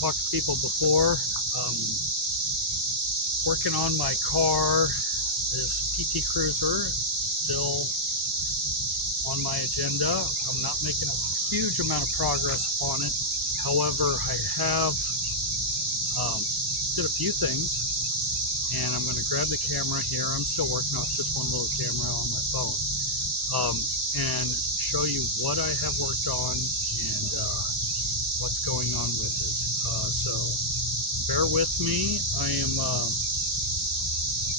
talked to people before. Working on my car, this PT Cruiser, still on my agenda. I'm not making a huge amount of progress on it. However, I have did a few things, and I'm going to grab the camera here. I'm still working off just one little camera on my phone, and show you what I have worked on and what's going on with it. So bear with me. I am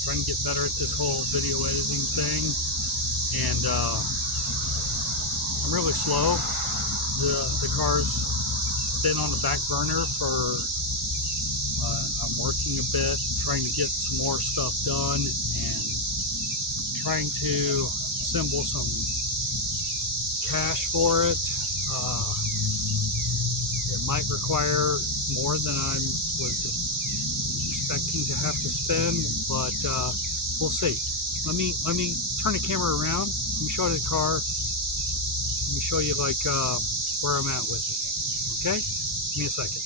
trying to get better at this whole video editing thing, and I'm really slow. The car's been on the back burner for I'm working a bit, trying to get some more stuff done and trying to assemble some cash for it. It might require more than I was expecting to have to spend, but we'll see. Let me turn the camera around. Let me show you the car. Let me show you like where I'm at with it. Okay, give me a second.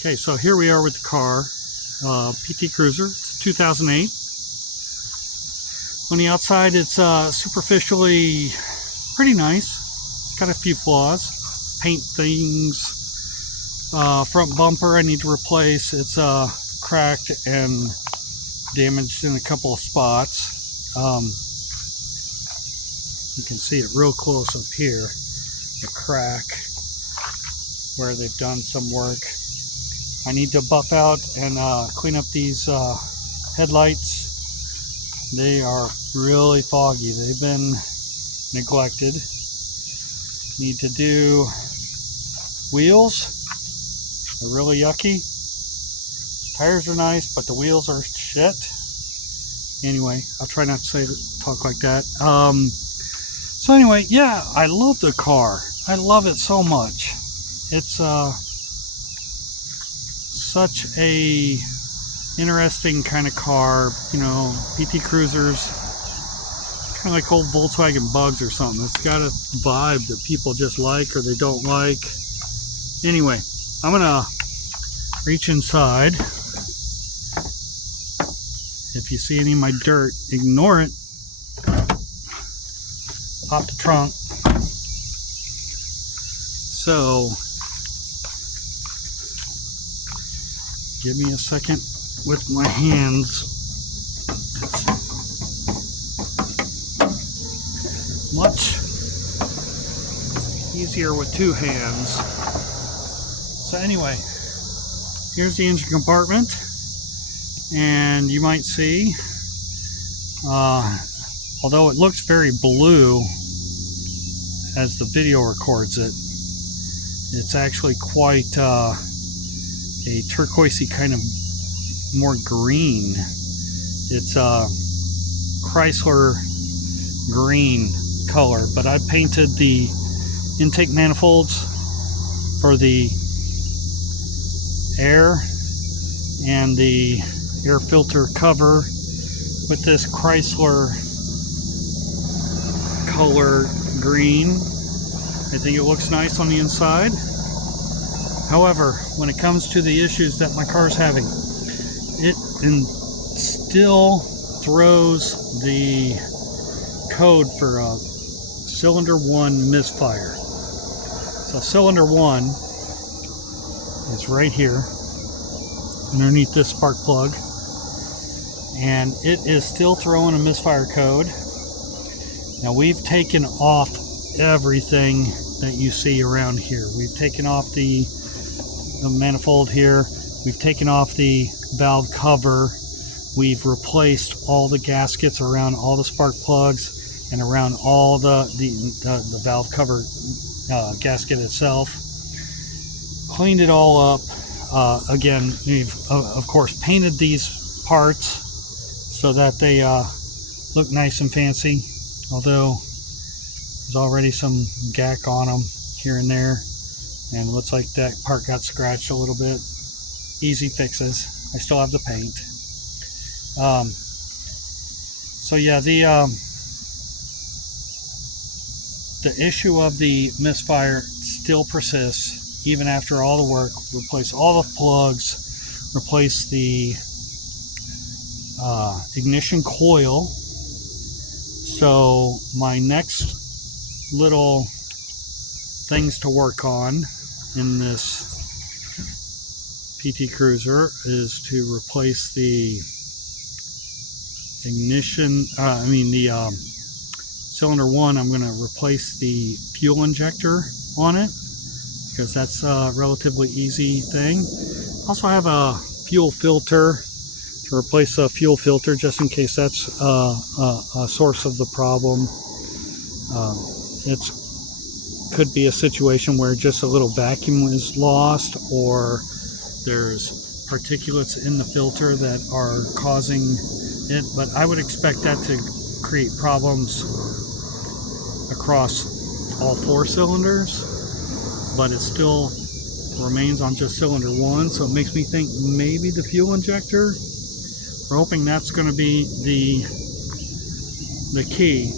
Okay, so here we are with the car, PT Cruiser. It's 2008. On the outside, it's superficially pretty nice. It's got a few flaws. Paint things. Front bumper I need to replace. It's cracked and damaged in a couple of spots. You can see it real close up here, the crack where they've done some work. I need to buff out and clean up these headlights. They are really foggy. They've been neglected. Need to do wheels. They're really yucky. Tires are nice, but the wheels are shit. Anyway, I'll try not to talk like that. So anyway, yeah, I love the car. I love it so much. It's such a interesting kind of car. You know, PT Cruisers, kind of like old Volkswagen Bugs or something. It's got a vibe that people just like or they don't like. Anyway, I'm gonna reach inside. If you see any of my dirt, ignore it. Pop the trunk. So give me a second with my hands. It's much easier with two hands. So anyway, here's the engine compartment, and you might see, although it looks very blue as the video records it, it's actually quite a turquoisey kind of more green. It's a Chrysler green color, but I painted the intake manifolds for the air and the air filter cover with this Chrysler color green. I think it looks nice on the inside. However, when it comes to the issues that my car's having, it still throws the code for a cylinder 1 misfire. So cylinder 1 is right here underneath this spark plug, and it is still throwing a misfire code. Now we've taken off everything that you see around here. We've taken off the manifold here. We've taken off the valve cover. We've replaced all the gaskets around all the spark plugs and around all the valve cover gasket itself. Cleaned it all up. Again, we've of course painted these parts so that they look nice and fancy, although there's already some gack on them here and there, and it looks like that part got scratched a little bit. Easy fixes. I still have the paint. So yeah, the issue of the misfire still persists even after all the work. Replace all the plugs, replace the ignition coil. So my next little things to work on in this PT Cruiser is to replace the ignition, cylinder 1. I'm going to replace the fuel injector on it because that's a relatively easy thing. Also have a fuel filter to replace a fuel filter just in case that's a source of the problem. It's could be a situation where just a little vacuum is lost, or there's particulates in the filter that are causing it, but I would expect that to create problems across all 4 cylinders, but it still remains on just cylinder 1, so it makes me think maybe the fuel injector. We're hoping that's going to be the key.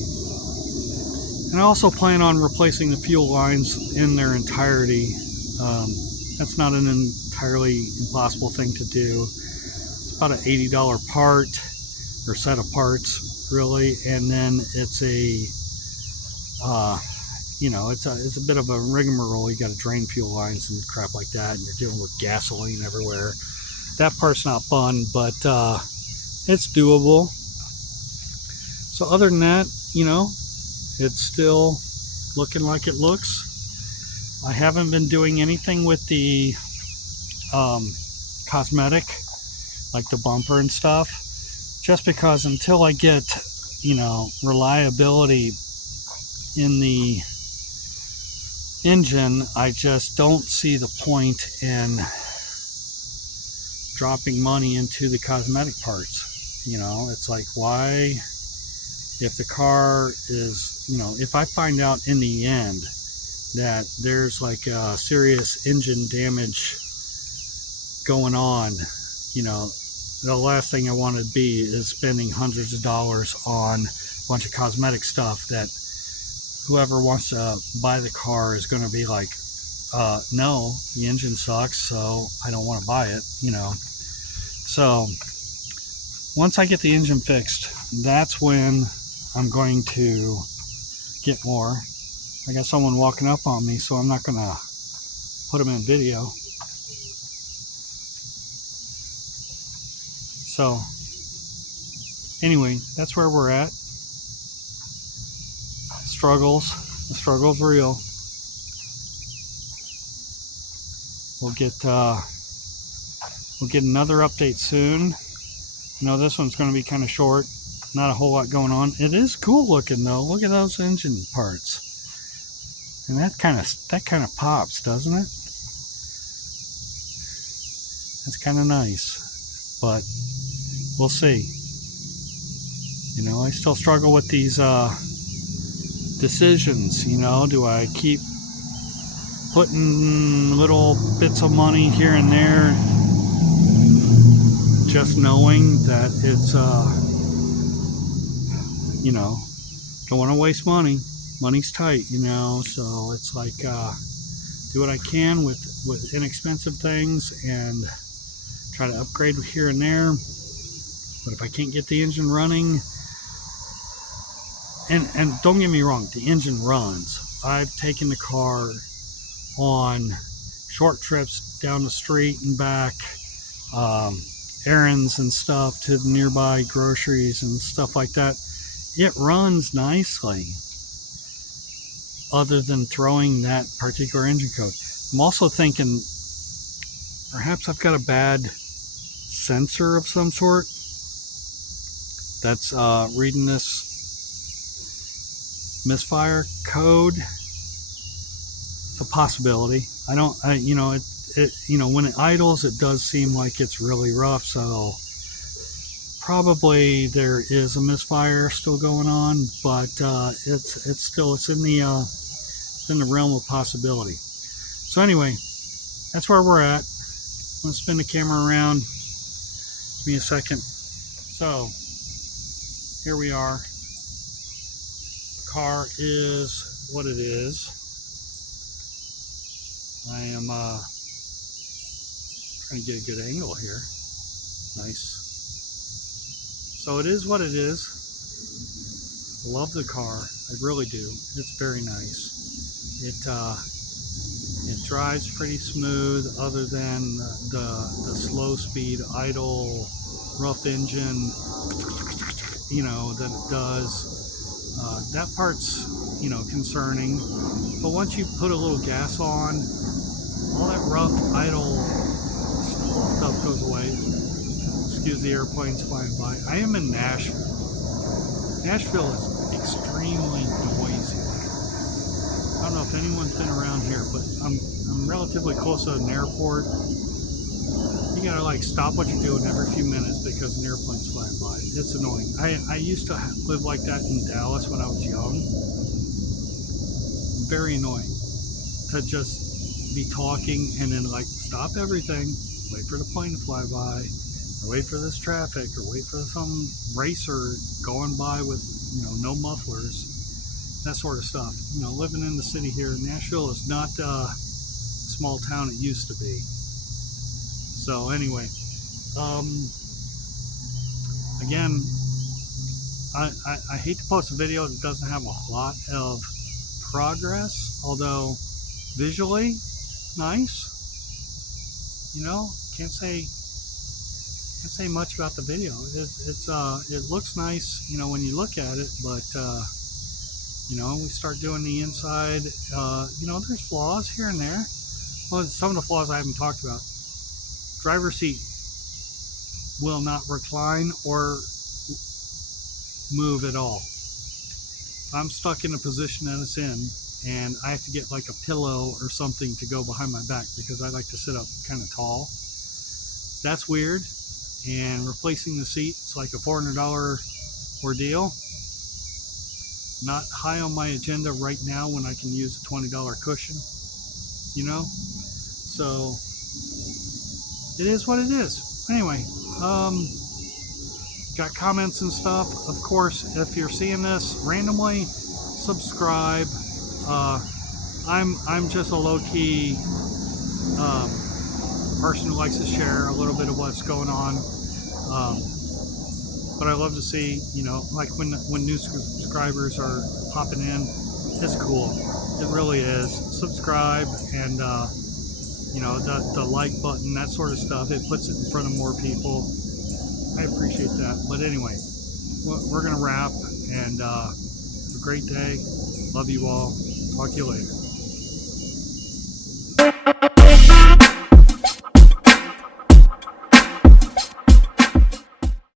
And I also plan on replacing the fuel lines in their entirety. That's not an entirely impossible thing to do. It's about an $80 part, or set of parts, really. And then it's a, it's a bit of a rigmarole. You got to drain fuel lines and crap like that, and you're dealing with gasoline everywhere. That part's not fun, but it's doable. So other than that, it's still looking like it looks. I haven't been doing anything with the cosmetic, like the bumper and stuff, just because until I get, reliability in the engine, I just don't see the point in dropping money into the cosmetic parts. It's like, why? If the car is, if I find out in the end that there's like a serious engine damage going on, the last thing I want to be is spending hundreds of dollars on a bunch of cosmetic stuff that whoever wants to buy the car is going to be like, no, the engine sucks, so I don't want to buy it, So once I get the engine fixed, that's when I'm going to get more. I got someone walking up on me, so I'm not going to put them in video. So anyway, that's where we're at. The struggle's real. We'll get another update soon. This one's going to be kind of short. Not a whole lot going on. It is cool looking though. Look at those engine parts, and that kind of pops, doesn't it? That's kind of nice, but we'll see. I still struggle with these decisions. Do I keep putting little bits of money here and there, just knowing that it's don't want to waste money. Money's tight, so it's like do what I can with inexpensive things and try to upgrade here and there. But if I can't get the engine running, and don't get me wrong, the engine runs. I've taken the car on short trips down the street and back, errands and stuff to the nearby groceries and stuff like that. It runs nicely, other than throwing that particular engine code. I'm also thinking perhaps I've got a bad sensor of some sort that's reading this misfire code. It's a possibility. When it idles, it does seem like it's really rough, so probably there is a misfire still going on, but it's in the realm of possibility. So anyway, that's where we're at. I'm going to spin the camera around. Give me a second. So here we are. The car is what it is. I am trying to get a good angle here. Nice. So it is what it is. Love the car. I really do. It's very nice. It drives pretty smooth, other than the slow speed, idle, rough engine, that it does. That part's, concerning. But once you put a little gas on, all that rough, idle stuff goes away. Excuse the airplanes flying by. I am in Nashville. Nashville is extremely noisy. I don't know if anyone's been around here, but I'm relatively close to an airport. You gotta stop what you're doing every few minutes because an airplane's flying by. It's annoying. I used to live like that in Dallas when I was young. Very annoying to just be talking and then stop everything, wait for the plane to fly by, or wait for this traffic, or wait for some racer going by with no mufflers, that sort of stuff. Living in the city here, Nashville is not a small town it used to be. So anyway, again, I hate to post a video that doesn't have a lot of progress, although visually nice. Can't say much about the video. It looks nice, when you look at it, but we start doing the inside. There's flaws here and there. Well, some of the flaws I haven't talked about. Driver's seat will not recline or move at all. I'm stuck in the position that it's in, and I have to get a pillow or something to go behind my back because I like to sit up kind of tall. That's weird. And replacing the seat, it's like a $400 ordeal. Not high on my agenda right now when I can use a $20 cushion, so it is what it is. Anyway, got comments and stuff. Of course, if you're seeing this randomly, subscribe. I'm just a low-key person who likes to share a little bit of what's going on. But I love to see, when new subscribers are popping in, it's cool. It really is. Subscribe and, the like button, that sort of stuff. It puts it in front of more people. I appreciate that. But anyway, we're going to wrap, and have a great day. Love you all. Talk to you later.